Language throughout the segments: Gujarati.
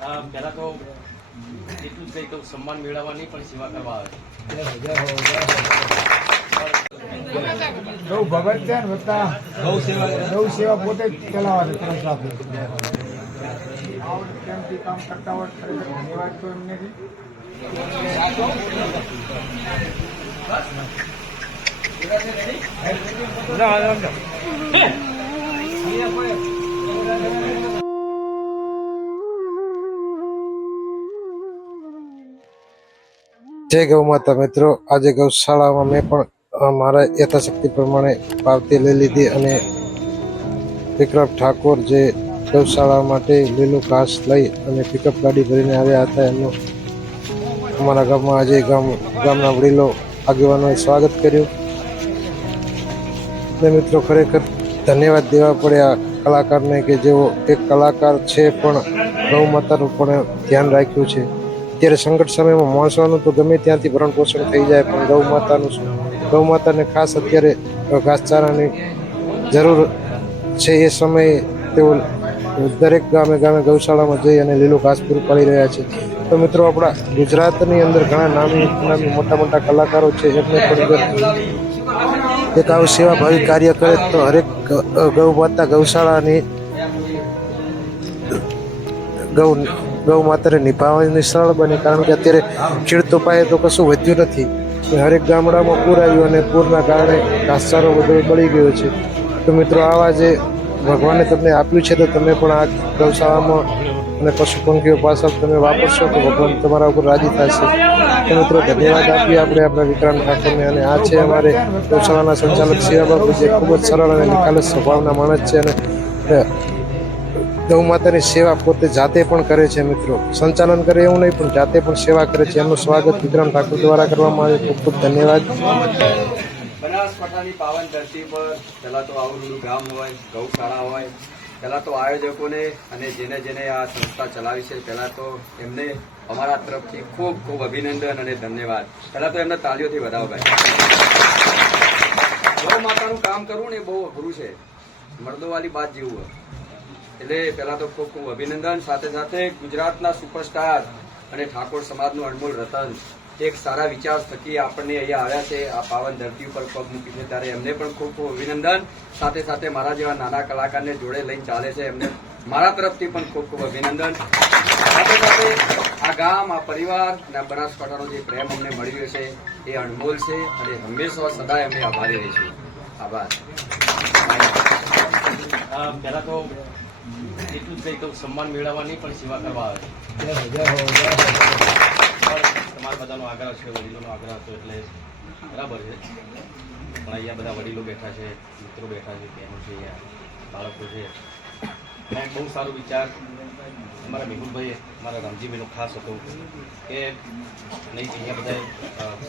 પહેલા તો એટલું જ કહી કહું સન્માન મેળવવાની પણ સેવા કરવા આવે. ગૌ ભગત છે ને વત્તા ગૌ સેવા પોતે જ ચલાવે છે ત્રણ સાથે. કામ કરતા હોય ખરેખર ધન્યવાદ તો એમને બી. જય ગૌ માતા મિત્રો. આજે ગૌશાળામાં મેં પણ મારા યથાશક્તિ પ્રમાણે પાવતી લઈ લીધી અને વિક્રમ ઠાકોર જે ગૌશાળા માટે લીલું ઘાસ લઈ અને પિકઅપ ગાડી ભરીને આવ્યા હતા, એમનું અમારા ગામમાં આજે ગામ, ગામના વડીલો આગેવાનોએ સ્વાગત કર્યું. ને મિત્રો, ખરેખર ધન્યવાદ દેવા પડે આ કલાકારને કે જેઓ એક કલાકાર છે પણ ગૌ માતાનું પણ ધ્યાન રાખ્યું છે. અત્યારે સંકટ સમયમાં માણસોનું તો ગમે ત્યાંથી ભરણ પોષણ થઈ જાય, પણ ગૌ માતાનું ગૌ માતાને ખાસ અત્યારે ઘાસચારાની જરૂર છે એ સમયે તેઓ દરેક ગામે ગામે ગૌશાળામાં જઈ અને લીલું ઘાસ પૂરું પાડી રહ્યા છે. તો મિત્રો, આપણા ગુજરાતની અંદર ઘણા નામી નામી મોટા મોટા કલાકારો છે, એમને પણ એક આવું સેવાભાવી કાર્ય કરે તો હરેક ગૌ માતા ગૌશાળાની ગૌ ગૌ માતાને નિભાવવાની સરળ બને, કારણ કે અત્યારે ખેડૂતો પાસે તો કશું વધ્યું નથી. હરેક ગામડામાં પૂર આવ્યું અને પૂરના કારણે ઘાસચારો બધો બળી ગયો છે. તો મિત્રો આવા જે ભગવાને તમને આપ્યું છે, તો તમે પણ આ ગૌશાળામાં અને પશુ પંખીઓ પાછળ તમે વાપરશો તો ભગવાન તમારા ઉપર રાજી થશે. તો મિત્રો, ધન્યવાદ આપીએ આપણે આપણા વિક્રાંત ઠાકોરને અને આ છે અમારે ગૌશાળાના સંચાલક શિવાબાબુ જે ખૂબ જ સરળ અને નિખાલસ સ્વભાવના માણસ છે અને ગૌ માતાની સેવા પોતે જાતે પણ કરે છે મિત્રો. સંચાલન કરે એવું નહીં, પણ જાતે પણ સેવા કરે છે. એમનું સ્વાગત વિક્રમ ઠાકુર દ્વારા કરવામાં આવે ખૂબ ખૂબ ધન્યવાદ. બનાસકાંઠાની પાવન ધરતી પર પહેલાં તો આવું બધું ગામ હોય ગૌશાળા હોય, પહેલાં તો આયોજકોને અને જેને જેને આ સંસ્થા ચલાવી છે, પહેલાં તો એમને અમારા તરફથી ખૂબ ખૂબ અભિનંદન અને ધન્યવાદ. પહેલાં તો એમને તાળીઓથી વધાવો ભાઈ. ગૌ માતાનું કામ કરવું ને એ બહુ અઘરું છે. મર્દોવાળી બાદ જેવું હોય. એટલે પહેલા તો ખૂબ ખૂબ અભિનંદન. સાથે સાથે ગુજરાતના સુપરસ્ટાર અને ઠાકોર સમાજનું અનમોલ રતન. એક સારા વિચાર થકી આપણને અહીંયા આવ્યા છે. આ પાવન ધરતી ઉપર પગ મૂકી છે ત્યારે એમને પણ ખૂબ ખૂબ અભિનંદન. સાથે સાથે મારા જેવા નાના કલાકારને જોડે લઈને ચાલે છે એમને મારા તરફથી પણ ખૂબ ખૂબ અભિનંદન. સાથે સાથે આ ગામ, આ પરિવાર અને બનાસકાંઠાનો જે પ્રેમ અમને મળ્યો છે એ અનમોલ છે અને હંમેશા સદાય અમે આભારી રહીશું આભાર. પહેલાં તો કહું સન્માન મેળવવાની પણ સેવા કરવા આવે તમારા બધાનો આગ્રહ છે, વડીલોનો આગ્રહ હતો એટલે બરાબર છે. પણ અહીંયા બધા વડીલો બેઠા છે, મિત્રો બેઠા છે, બહેનો છે અહીંયા બાળકો છે. મેં બહુ સારો વિચાર અમારા મેહુલભાઈએ, અમારા રામજીભાઈનો ખાસ હતો કે નહીં, અહીંયા બધાએ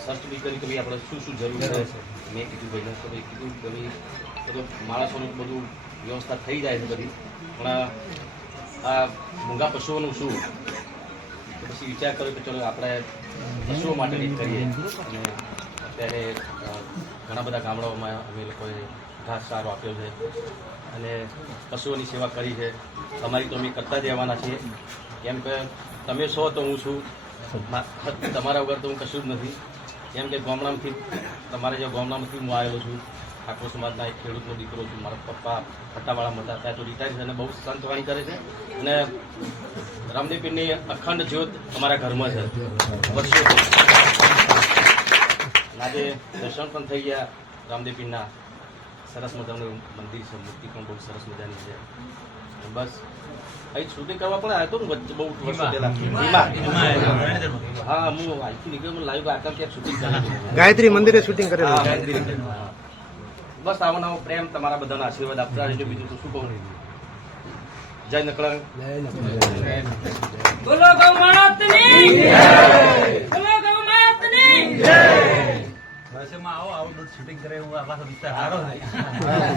સર્ચ બી કરી કે ભાઈ આપણે શું શું જરૂર છે. મેં કીધું ભાઈને તો ભાઈ કીધું કે ભાઈ, બધું માણસોનું બધું વ્યવસ્થા થઈ જાય છે બધી. પણ આ- મૂંગા પશુઓનું શું? પછી વિચાર કર્યો કે ચલો આપણે પશુઓ માટે કંઈક કરીએ. અને અત્યારે ઘણા બધા ગામડાઓમાં અમે લોકોએ ઘાસ સારો આપ્યો છે. અને પશુઓની સેવા કરી છે. તમારી તો અમે કરતા જ રહેવાના છીએ. કેમ કે તમે છો તો હું છું. તમારા વગર તો હું કશું જ નથી. કેમ કે ગામડામાંથી, તમારા જે ગામડામાંથી હું આવેલો છું ઠાકોર સમાજના એક ખેડૂતનો દીકરો છું મારા પપ્પા ફટ્ટાવાળા મળતા ત્યાં તો રિટાયર છે અને બહુ સંતવાણી કરે છે. અને રામદેવપીરની અખંડ જ્યોત અમારા ઘરમાં છે. વર્ષોથી. આજે દર્શન પણ થઈ ગયા રામદેવપીરના સરસ મજાનું મંદિર છે મૂર્તિ પણ બહુ સરસ મજાની છે. બસ અહીં શૂટિંગ કરવા પણ આવ્યો હતો ને બહુ વર્ષો પહેલા. હા હું અહીંથી નીકળ્યો લાઈવ લાગ્યું ત્યાં શૂટિંગ ગાયત્રી મંદિરે શૂટિંગ કરેલું. બસ આવો નવો પ્રેમ તમારા બધાના આશીર્વાદ આપતા રહેજો. બીજું તો શું કહું? જય નકળંગ બોલો ગૌ માતની બોલો ગૌ માતની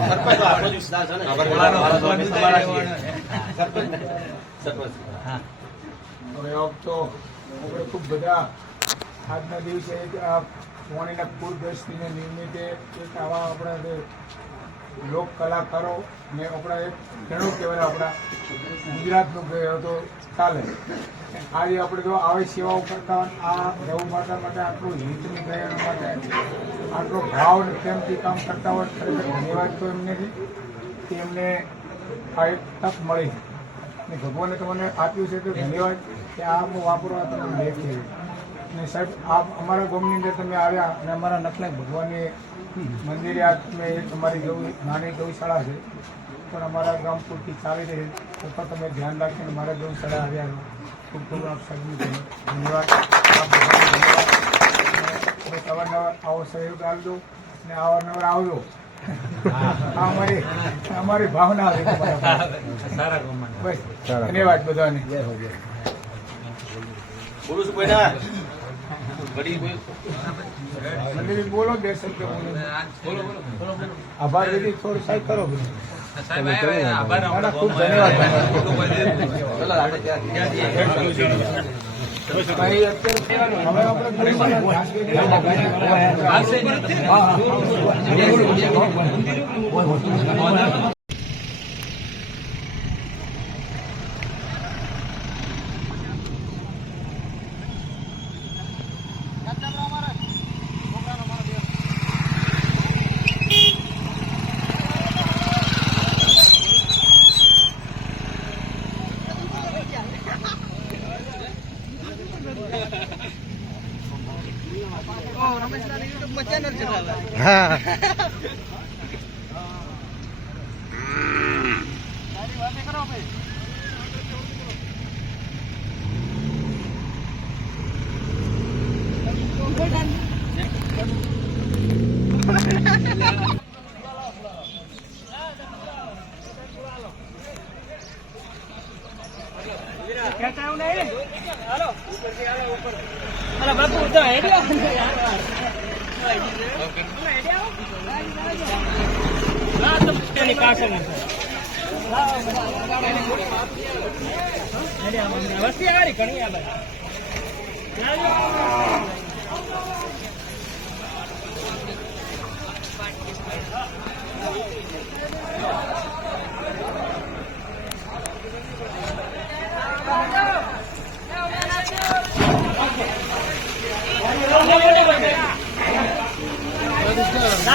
સરપંચ તો આપણો જ વિસ્તાર છે ને. અમારા તો અમે તમારા છીએ. સરપંચ. સરપંચ. હવે તો આપણે ખૂબ બધા આજના દિવસે એક પાણીના પૂરગ્રસ્તીને નિમિત્તે એક આવા આપણા લોક કલાકારો ને આપણા એક ખેડૂત કહેવાય આપણા ગુજરાતનું કહેવાય તો ચાલે. આજે આપણે જો આવી સેવાઓ કરતા આ ગૌ માતા માટે આટલું હિતની દયાના માટે આટલો ભાવ ને પ્રેમથી કામ કરતા હોય, ખરેખર ધન્યવાદ તો એમને કે એમને આ એક તક મળી. ને ભગવાને તમને આપ્યું છે તો ધન્યવાદ, કે આ વાપરવા તમને લેખ અને સાહેબ આપ અમારા ગામની અંદર તમે આવ્યા અને અમારા નકલા ભગવાનની મંદિરે આ તમે તમારી ગૌ નાની ગૌશાળા છે પણ અમારા ગામ પૂરતી ચાલી રહી પણ તમે ધ્યાન રાખીને મારા ગૌશાળા આવ્યા છો ખૂબ ખૂબ આપ સૌનું ધન્યવાદ. અવારનવાર આવો સહયોગ આપજો અને અવારનવાર આવજો. આ અમારી અમારી ભાવના છે. ધન્યવાદ બધાને. બોલું છું વડીલ બોલો બે શબ્દ બોલો. આભાર દીદી થોડું સાહેબ કરો ખૂબ ધન્યવાદ. અત્યારે હવે આપણે હા. હાલો. બાપુ તો હેડ્યો. પાછળ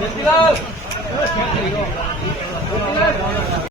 Let's go!